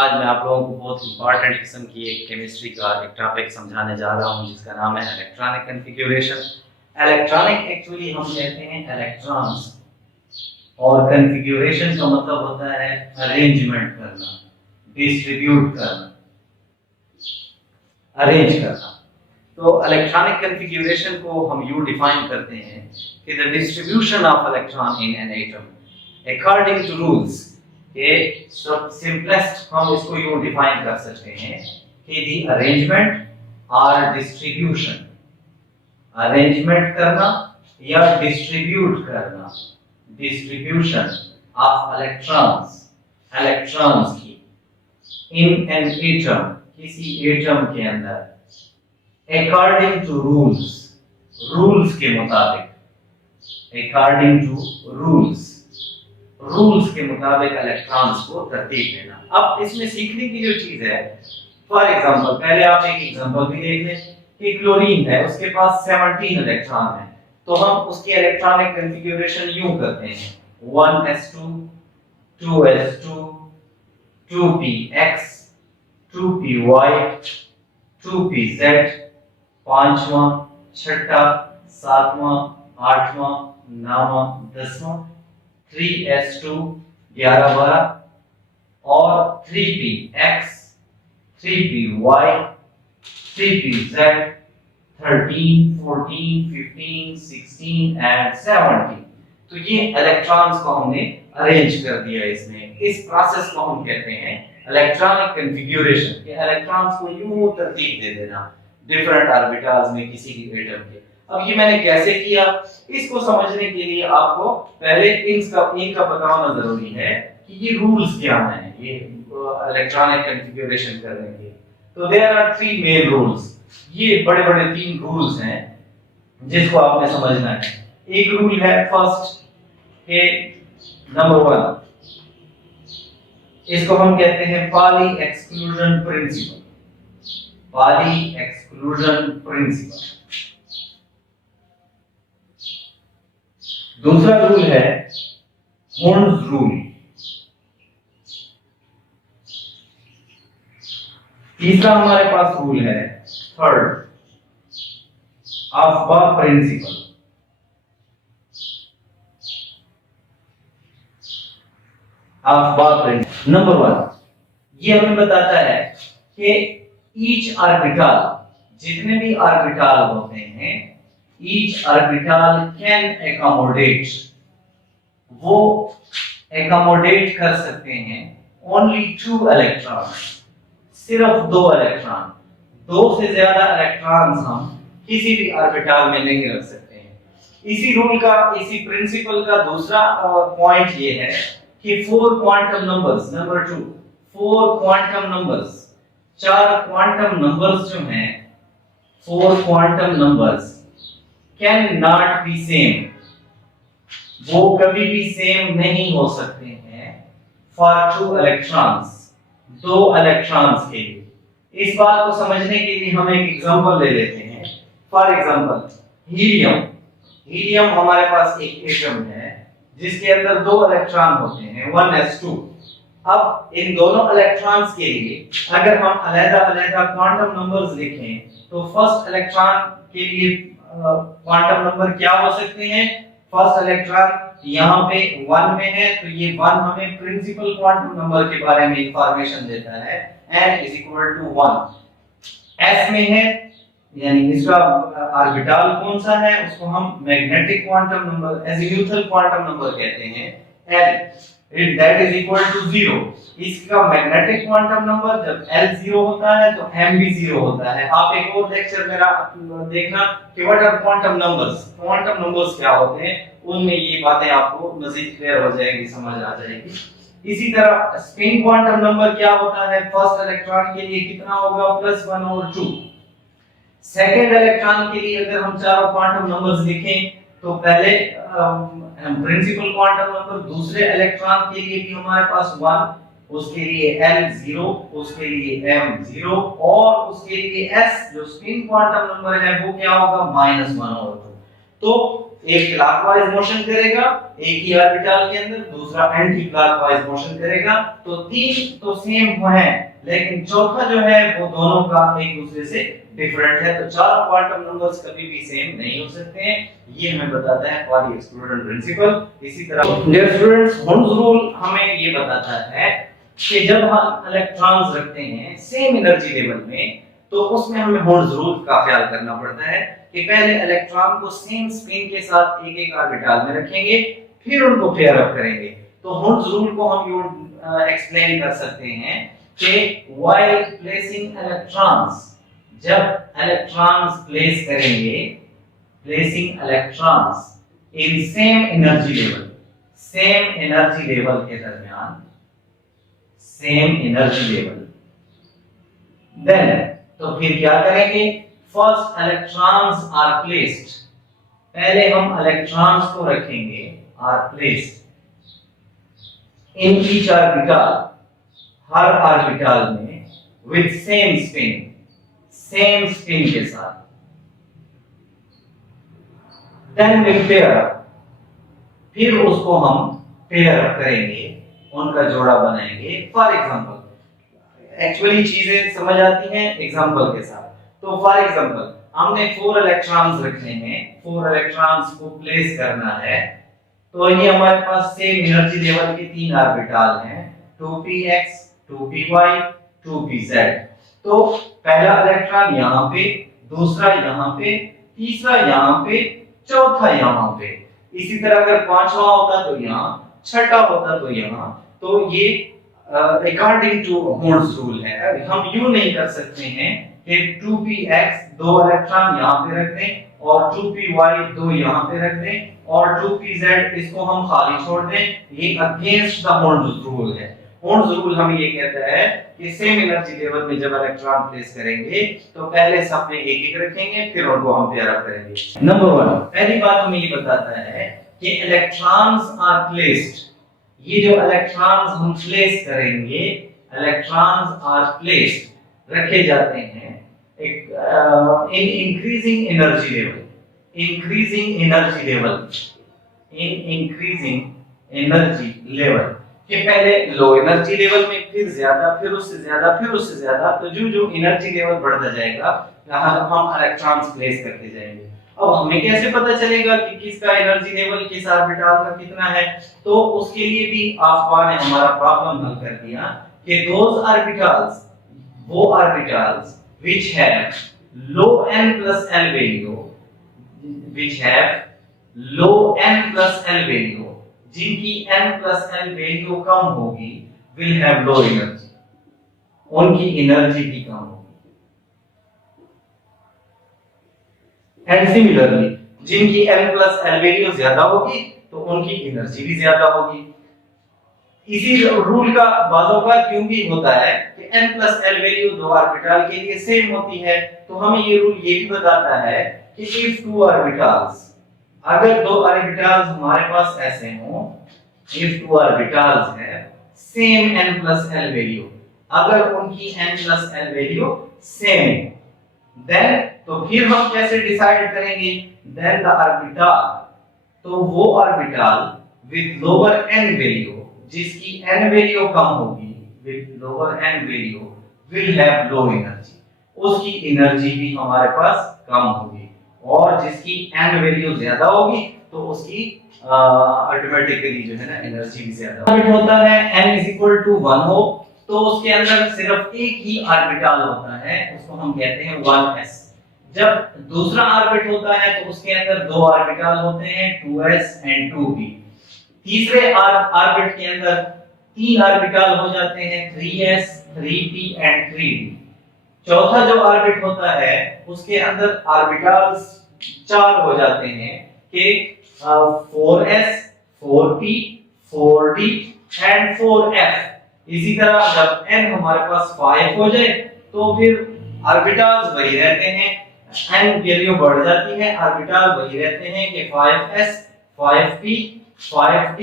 आज मैं आप लोगों को बहुत इंपॉर्टेंट किस्म की एक केमिस्ट्री का एक टॉपिक समझाने जा रहा हूं जिसका नाम है इलेक्ट्रॉनिक कॉन्फ़िगरेशन। इलेक्ट्रॉनिक एक्चुअली हम कहते हैं इलेक्ट्रॉन्स, और कॉन्फ़िगरेशन का मतलब होता है अरेंजमेंट करना, डिस्ट्रीब्यूट करना, अरेंज करना। तो इलेक्ट्रॉनिक कॉन्फ़िगरेशन को हम यूं डिफाइन करते हैं कि the distribution of electron in an atom according to rules. के सिंपलेस्ट हम इसको यूं डिफाइन कर सकते हैं कि द अरेंजमेंट और डिस्ट्रीब्यूशन, अरेंजमेंट करना या डिस्ट्रीब्यूट करना, डिस्ट्रीब्यूशन ऑफ इलेक्ट्रॉन्स, इलेक्ट्रॉन्स की इन एन एटम, किसी एटम के अंदर, अकॉर्डिंग टू रूल्स, रूल्स के मुताबिक, अकॉर्डिंग टू रूल्स, रूल्स के मुताबिक इलेक्ट्रॉन्स को तरतीब देना। अब इसमें सीखने की जो चीज है, फॉर एग्जांपल पहले आप एक एग्जांपल भी देख लें कि क्लोरीन है, उसके पास 17 इलेक्ट्रॉन है, तो हम उसकी इलेक्ट्रॉनिक कॉन्फ़िगरेशन यूं करते हैं 1s2 2s2 2px 2py 2pz, पांचवा, छठा, सातवां, आठवां, नौवां, दसवां, 3s2 11 12 और 3px 3py 3pz 13 14 15 16 एंड 17। तो ये इलेक्ट्रॉन्स को हमने अरेंज कर दिया इसमें। इस प्रोसेस को हम कहते हैं इलेक्ट्रॉनिक कॉन्फ़िगरेशन, कि इलेक्ट्रॉन्स को यूं तरतीब दे देना डिफरेंट ऑर्बिटल्स में किसी भी एटम के। अब ये मैंने कैसे किया, इसको समझने के लिए आपको पहले इनका पता होना जरूरी है कि ये रूल्स क्या हैं ये इलेक्ट्रॉनिक कॉन्फ़िगरेशन करने के। तो देयर आर 3 मेन रूल्स। ये बड़े बड़े 3 रूल्स हैं जिसको आपने समझना है। एक रूल है फर्स्ट के नंबर 1, इसको हम कहते हैं poly exclusion principle, poly exclusion principle. दूसरा रूल है होर्न्स रूल। तीसरा हमारे पास रूल है थर्ड अफबा प्रिंसिपल। अफबा प्रिंसिपल नंबर 1 ये हमें बताता है कि ईच ऑर्बिटल, जितने भी ऑर्बिटल होते हैं, ईच ऑर्बिटल कैन एकोमोडेट, वो एकोमोडेट कर सकते हैं ओनली 2 इलेक्ट्रॉन, सिर्फ 2 इलेक्ट्रॉन। 2 से ज्यादा इलेक्ट्रॉन्स हम किसी भी ऑर्बिटल में नहीं रख सकते हैं। इसी रूल का, इसी प्रिंसिपल का दूसरा पॉइंट ये है कि 4 quantum numbers, number 2 4 quantum numbers, 4 quantum numbers जो हैं, 4 quantum numbers can not be same, वो कभी भी सेम नहीं हो सकते हैं फॉर 2 इलेक्ट्रॉन्स, 2 इलेक्ट्रॉन्स के लिए। इस बात को समझने के लिए हम एक एग्जांपल ले लेते हैं। फॉर एग्जांपल हीलियम, हीलियम हमारे पास एक एटम है जिसके अंदर 2 इलेक्ट्रॉन होते हैं 1s2। अब इन दोनों इलेक्ट्रॉन्स के लिए अगर हम अलग-अलग क्वांटम नंबर्स लिखें तो फर्स्ट इलेक्ट्रॉन के लिए क्वांटम नंबर क्या हो सकते हैं। फर्स्ट इलेक्ट्रॉन यहाँ पे 1 में है, तो ये 1 हमें प्रिंसिपल क्वांटम नंबर के बारे में इंफॉर्मेशन देता है, n is equal to 1। s में है, यानी इसका ऑर्बिटल कौन सा है, उसको हम magnetic quantum number, azimuthal quantum number कहते हैं, l that is equal to 0। इसका मैग्नेटिक क्वांटम नंबर जब l 0 होता है तो m भी 0 होता है। आप एक और लेक्चर मेरा देखना कि what are quantum numbers, quantum numbers क्या होते हैं, उनमें ये बातें आपको मजीद क्लियर हो जाएगी, समझ आ जाएगी। इसी तरह स्पिन क्वांटम नंबर क्या होता है, फर्स्ट इलेक्ट्रॉन के लिए कितना होगा, +1 और 2। सेकंड इलेक्ट्रॉन के लिए अगर हम चारों क्वांटम नंबर्स लिखें तो पहले प्रिंसिपल क्वांटम नंबर, दूसरे इलेक्ट्रॉन के लिए भी हमारे पास 1, उसके लिए l 0, उसके लिए m 0 और उसके लिए s जो स्पिन क्वांटम नंबर है वो क्या होगा, -1 और 2। तो एक क्लॉकवाइज मोशन करेगा एक ही ऑर्बिटल के अंदर, दूसरा एंटी क्लॉकवाइज मोशन करेगा, तो तीन तो सेम है, लेकिन चौथा जो है वो दोनों का एक दूसरे से डिफरेंट है। तो चारों क्वांटम नंबर्स कभी भी सेम नहीं हो सकते हैं, ये हमें बताता है पॉली एक्सक्लूजन प्रिंसिपल। इसी तरह डियर स्टूडेंट्स, हुंस रूल हमें ये बताता है कि जब हम इलेक्ट्रॉन्स रखते हैं सेम एनर्जी लेवल में, तो उसमें हमें हुंस रूल का ख्याल करना पड़ता है कि पहले इलेक्ट्रॉन को सेम स्पिन के साथ एक एक ऑर्बिटल में रखेंगे, फिर उनको पेयर अप करेंगे। तो हुंस रूल को हम यूं एक्सप्लेन कर सकते हैं कि व्हाइल प्लेसिंग इलेक्ट्रॉन्स, जब इलेक्ट्रॉन्स प्लेस करेंगे, placing electrons in same energy level, same energy level के दरमियान, सेम एनर्जी लेवल, देन तो फिर क्या करेंगे, फर्स्ट इलेक्ट्रॉन्स आर प्लेस्ड, पहले हम इलेक्ट्रॉन्स को रखेंगे, are placed in each orbital, हर ऑर्बिटल में with same spin, same spin के साथ, देन विल पेयर अप, फिर उसको हम पेयर अप करेंगे, उनका जोड़ा बनाएंगे। फॉर एग्जांपल, एक्चुअली चीजें समझ आती हैं एग्जांपल के साथ। तो फॉर एग्जांपल हमने 4 इलेक्ट्रॉन्स रखने हैं, 4 इलेक्ट्रॉन्स को प्लेस करना है, तो ये हमारे पास सेम एनर्जी लेवल के 3 ऑर्बिटल हैं, 2px 2py 2pz। तो पहला इलेक्ट्रॉन यहाँ पे, दूसरा यहाँ पे, तीसरा यहाँ पे, चौथा यहाँ पे। इसी तरह अगर पांचवा होता तो यहाँ, छठा होता तो यहाँ। तो ये अकॉर्डिंग टू हुंस रूल है। हम यूं नहीं कर सकते हैं कि 2px 2 इलेक्ट्रॉन यहाँ पे रख दें और 2py 2 यहाँ पे रख दें और 2pz इसको हम खाली छोड़ दें, ये अगेंस्ट द हुंस रूल है। हुंस रूल हमें ये कहता है कि सेम एनर्जी लेवल में जब इलेक्ट्रॉन प्लेस करेंगे तो पहले सब में एक एक रखेंगे, फिर उनको हम पेयर अप करेंगे। नंबर 1, पहली बात हमें ये बताता है कि इलेक्ट्रॉन्स आर प्लेस्ड, ये जो इलेक्ट्रॉन्स हम प्लेस करेंगे, इलेक्ट्रॉन्स आर प्लेस्ड रखे जाते हैं एक in increasing energy level, increasing energy level, in increasing energy level कि पहले लो एनर्जी लेवल में, फिर ज्यादा, फिर उससे ज्यादा, फिर उससे ज्यादा। तो जो जो एनर्जी लेवल बढ़ता जाएगा हम इलेक्ट्रॉन्स प्लेस करते जाएंगे। अब हमें कैसे पता चलेगा कि किसका एनर्जी लेवल किस ऑर्बिटल का कितना है? तो उसके लिए भी आसपास ने हमारा प्रॉब्लम हल कर दिया कि दोज ऑर्बिटल्स, वो orbitals which have low n plus l value, which have low n plus l value, जिनकी n plus l value कम होगी, will have low energy, उनकी एनर्जी भी कम होगी। एंड सिमिलरली जिनकी n plus l value ज्यादा होगी तो उनकी एनर्जी भी ज्यादा होगी। इसी रूल का बाज़ क्यों भी होता है कि n plus l वैल्यू दो ऑर्बिटल के लिए सेम होती है, तो हमें ये रूल ये भी बताता है कि if two orbitals, अगर दो ऑर्बिटल्स हमारे पास ऐसे हों, if two orbitals है same n plus l value, अगर उनकी n plus l value same, then तो फिर हम कैसे डिसाइड करेंगे? देन द ऑर्बिटल, तो वो orbital with lower n value, जिसकी n वैल्यू कम होगी, with lower n value will have low energy, उसकी एनर्जी भी हमारे पास कम होगी। और जिसकी n वैल्यू ज्यादा होगी तो उसकी ऑटोमेटिकली जो है ना एनर्जी भी ज्यादा होता है। n = 1 हो तो उसके अंदर सिर्फ एक ही ऑर्बिटल होता है, उसको हम कहते हैं 1s। जब दूसरा ऑर्बिट होता है तो उसके अंदर दो ऑर्बिटल होते हैं, 2s एंड 2p। तीसरे ऑर्बिट के अंदर तीन ऑर्बिटल हो जाते हैं, 3s 3p एंड 3d। चौथा जो ऑर्बिट होता है उसके अंदर ऑर्बिटल्स चार हो जाते हैं कि 4s 4p 4d and 4f। इसी तरह जब n हमारे पास 5 हो जाए तो फिर ऑर्बिटल्स वही रहते हैं, n वैल्यू बढ़ जाती है, ऑर्बिटल वही रहते हैं कि 5s 5p 5d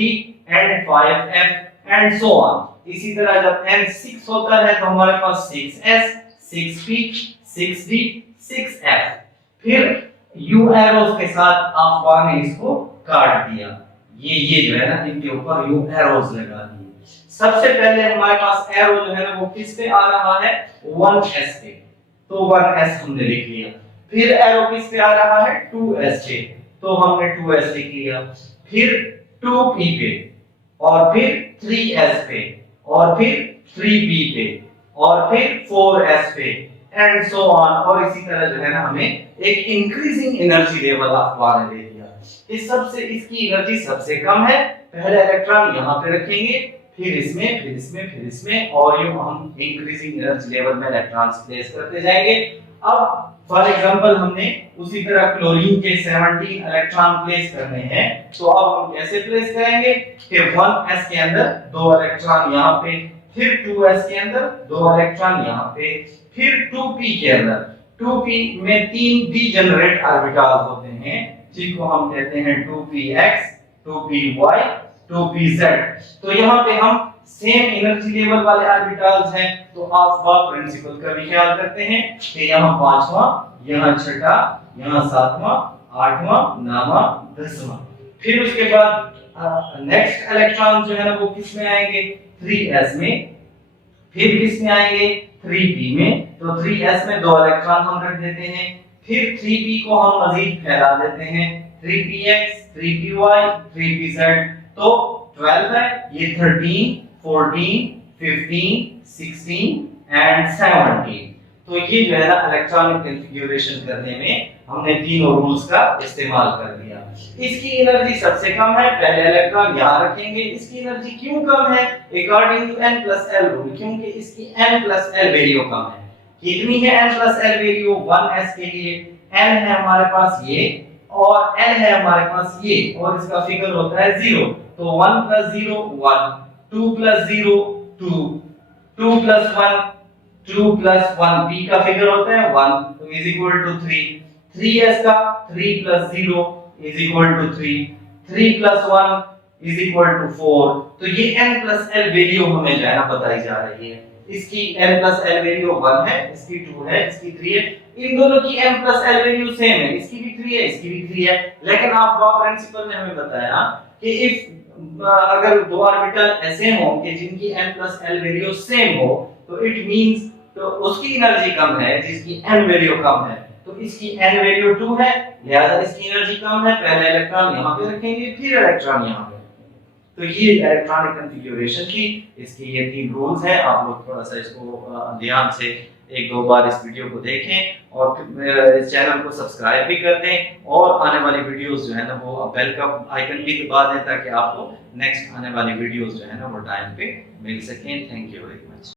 and 5f and so on. इसी तरह जब n 6 होता है तो हमारे पास 6s 6p 6d 6f। फिर यू एरोस के साथ अफवाह ने इसको काट दिया। ये जो है ना इनके ऊपर यू एरोस लगा दिए। सबसे पहले हमारे पास एरो जो है ना वो किस पे आ रहा है 1s पे, तो 1s हमने लिख लिया। फिर एरो किस पे आ रहा है 2s पे, तो हमने 2s लिख लिया। फिर 2p पे, और फिर 3s पे, और फिर 3p पे, और फिर 4s पे, एंड सो ऑन। और इसी तरह जो है ना हमें एक इंक्रीजिंग एनर्जी लेवल अफवाह ने दे दिया। इस सबसे इसकी एनर्जी सबसे कम है, पहले इलेक्ट्रॉन यहां पे रखेंगे, फिर इसमें, फिर इसमें, फिर इसमें, और यूं हम इंक्रीजिंग एनर्जी लेवल में इलेक्ट्रॉन्स प्लेस करते जाएंगे। अब फॉर एग्जांपल हमने उसी तरह क्लोरीन के 17 इलेक्ट्रॉन प्लेस करने हैं, तो अब हम कैसे प्लेस करेंगे कि 1s के अंदर 2 इलेक्ट्रॉन यहां पे, फिर 2s के अंदर 2 इलेक्ट्रॉन यहां पे, फिर 2p के अंदर, 2p में 3 डीजेनरेट ऑर्बिटल्स होते हैं जिनको हम कहते हैं 2px, 2py, 2pz। तो यहाँ पे हम सेम एनर्जी लेवल वाले ऑर्बिटल्स हैं, तो अफबार प्रिंसिपल का भी ख्याल करते हैं कि यहाँ 5वां, यहाँ 6ठा, यहाँ 7वां, 8वां, 9वां, 10वां। फिर उसके बाद नेक्स्ट इलेक्ट्रॉन जो है ना वो किस में आएंगे 3s में, फिर किस में आएंगे 3p में, तो 3s में 2 इलेक्ट्रॉन हम रख देते हैं। फिर 3p को हम मजीद फैला देते हैं, 3px, 3py, 3pz, तो 12 है, ये 13, 14, 15, 16 एंड 17। तो ये जो है ना इलेक्ट्रॉनिक कॉन्फ़िगरेशन करने में हमने तीनों रूल्स का इस्तेमाल कर लिया। इसकी एनर्जी सबसे कम है, पहले इलेक्ट्रॉन यहां रखेंगे। इसकी एनर्जी क्यों कम है अकॉर्डिंग टू n+l रूल, क्योंकि इसकी n+l वैल्यू कम है। कितनी है n+l वैल्यू 1s के लिए n है हमारे पास ये, और n है हमारे पास ये, और इसका फिगर होता है 0, तो 1 + 0 1, 2 + 0 2, 2 + 1 2 + 1, p का फिगर होता है 1, तो इज इक्वल टू 3, 3s का 3 + 0 is equal to 3, 3 + 1 is equal to 4। तो ये n+l वैल्यू हमें जो है ना बताई जा रही है। इसकी n+l वैल्यू 1 है, इसकी 2 है, इसकी 3 है। इन दोनों की n+l वैल्यू सेम है, इसकी भी 3 है, इसकी भी 3 है। लेकिन अफबार प्रिंसिपल ने हमें बताया कि इफ अगर दो ऑर्बिटल ऐसे हों कि जिनकी n+l वैल्यू सेम हो, तो इट मींस तो उसकी एनर्जी कम है जिसकी n वैल्यू कम है। तो इसकी n वैल्यू 2 है, लिहाजा इसकी एनर्जी कम है, पहले इलेक्ट्रॉन यहां पे रखेंगे, फिर इलेक्ट्रॉन यहां पे। तो ये इलेक्ट्रॉनिक कॉन्फ़िगरेशन की इसके ये 3 रूल्स हैं। आप लोग थोड़ा सा इसको ध्यान से 1-2 बार इस वीडियो को देखें, और इस चैनल को सब्सक्राइब भी कर दें, और आने वाली वीडियोस जो है ना वो बेल का आइकन भी दबा दें ताकि आपको नेक्स्ट आने वाली वीडियोस जो है ना वो टाइम पे मिल सकें। Thank you very much.